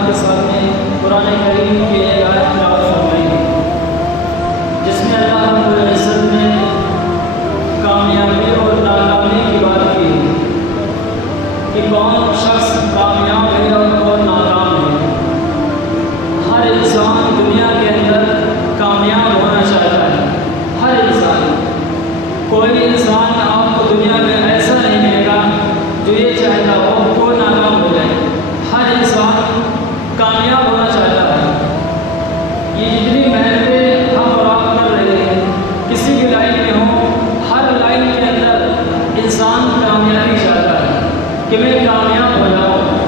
آپ کے سامنے قرآن کریم کی ایک آیت تلاوت فرمائی ہے، جس میں اللہ رب العزت نے کامیابی اور ناکامی کی بات کی ہے کہ کون شخص کامیاب ہے اور کون ناکام ہے۔ ہر انسان دنیا کے اندر کامیاب ہونا چاہتا ہے، ہر انسان۔ کوئی انسان آپ کو دنیا میں ایسا نہیں ملے گا جو یہ چاہتا ہو کہ وہ ناکام ہو جائے۔ ہر انسان کامیاب ہونا چاہتا ہے۔ یہ جتنی محنتیں ہم اور آپ کر رہے ہیں، کسی بھی لائن میں ہوں، ہر لائن کے اندر انسان کامیابی چاہتا ہے کہ میں کامیاب ہو جاؤں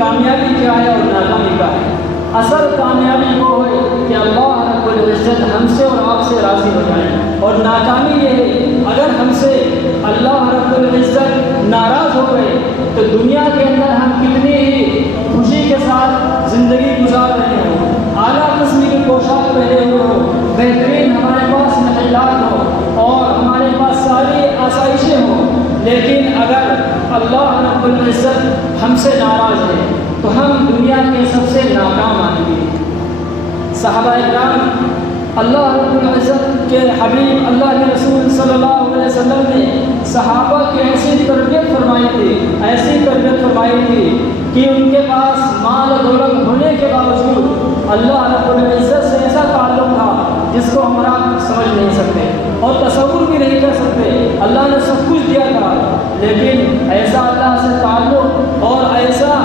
کامیابی کیا ہے اور ناکامی کیا ہے۔ اصل کامیابی وہ ہے کہ اللہ رب العزت ہم سے اور آپ سے راضی ہو جائیں، اور ناکامی یہ ہے اگر ہم سے اللہ رب العزت ناراض ہو گئے تو دنیا کے اندر ہم کتنی ہی خوشی کے ساتھ زندگی گزار رہے ہوں، اعلیٰ قسم کی پوشاک پہنے ہوئے ہوں، بہترین ہمارے پاس محلات ہوں اور ہمارے پاس ساری آسائشیں ہوں، لیکن اگر اللہ رب العزت ہم سے ناراض ہے تو ہم دنیا کے سب سے ناکام آدمی ہیں۔ صحابہ اکرام اللہ رب العزت کے حبیب اللہ کے رسول صلی اللہ علیہ وسلم نے صحابہ کی ایسی تربیت فرمائی تھی کہ ان کے پاس مال و دولت ہونے کے باوجود اللہ رب العزت سے ایسا تعلق تھا جس کو ہم آپ سمجھ نہیں سکتے اور تصور بھی نہیں کر سکتے۔ اللہ نے سب کچھ دیا تھا، لیکن ایسا اللہ سے تعلق اور ایسا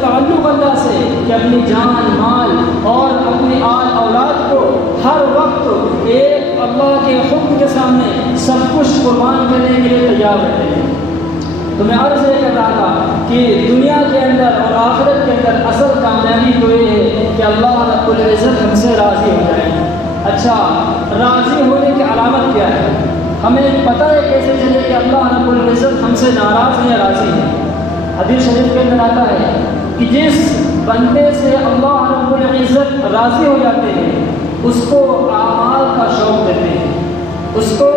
تعلق اللہ سے کہ اپنی جان مال اور اپنی آل اولاد کو ہر وقت ایک اللہ کے حکم کے سامنے سب کچھ قربان کرنے کے لیے تیار رہتے ہیں۔ تو میں عرض یہ کر رہا تھا کہ دنیا کے اندر اور آخرت کے اندر اصل کامیابی تو یہ ہے کہ اللہ رب العزت ہم سے راضی ہو جائے۔ اچھا، راضی ہونے کی علامت کیا ہے؟ ہمیں پتہ ہے کیسے چلے کہ اللہ رب العزت ہم سے ناراض ہے یا راضی ہے؟ حدیث شریف کے اندر آتا ہے کہ جس بندے سے اللہ رب العزت راضی ہو جاتے ہیں اس کو اعمال کا شوق دیتے ہیں، اس کو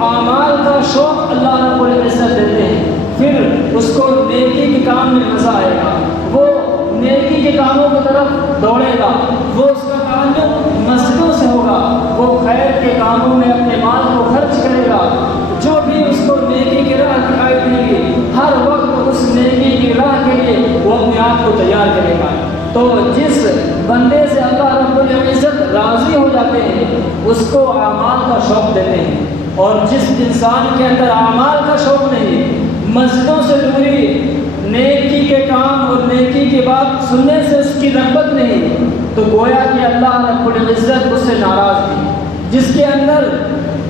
اعمال کا شوق اللہ رب العزت دیتے ہیں، پھر اس کو نیکی کے کام میں مزہ آئے گا، وہ نیکی کے کاموں کی طرف دوڑے گا، وہ اس کا تعلق مسجدوں سے ہوگا، وہ خیر کے کاموں میں اپنے مال کو خرچ کرے گا، جو بھی اس کو نیکی کی راہ دکھائی دے گی ہر وقت اس نیکی کی راہ کے لیے وہ اپنے آپ کو تیار کرے گا۔ تو جس بندے سے اللہ رب العزت راضی ہو جاتے ہیں اس کو اعمال کا شوق دیتے ہیں، اور جس انسان کے اندر اعمال کا شوق نہیں، مسجدوں سے دوری، نیکی کے کام اور نیکی کی بات سننے سے اس کی رغبت نہیں، تو گویا کہ اللہ رب العزت اس سے ناراض تھی۔ جس کے اندر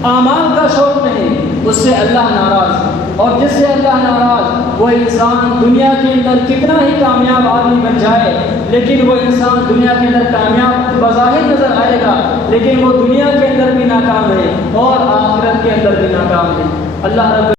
اعمال کا شوق نہیں اس سے اللہ ناراض، اور جس سے اللہ ناراض وہ انسان دنیا کے اندر کتنا ہی کامیاب آدمی بن جائے، لیکن وہ انسان دنیا کے اندر کامیاب بظاہر نظر آئے گا لیکن وہ دنیا کے اندر بھی ناکام ہے اور آخرت کے اندر بھی ناکام ہے۔ اللہ رب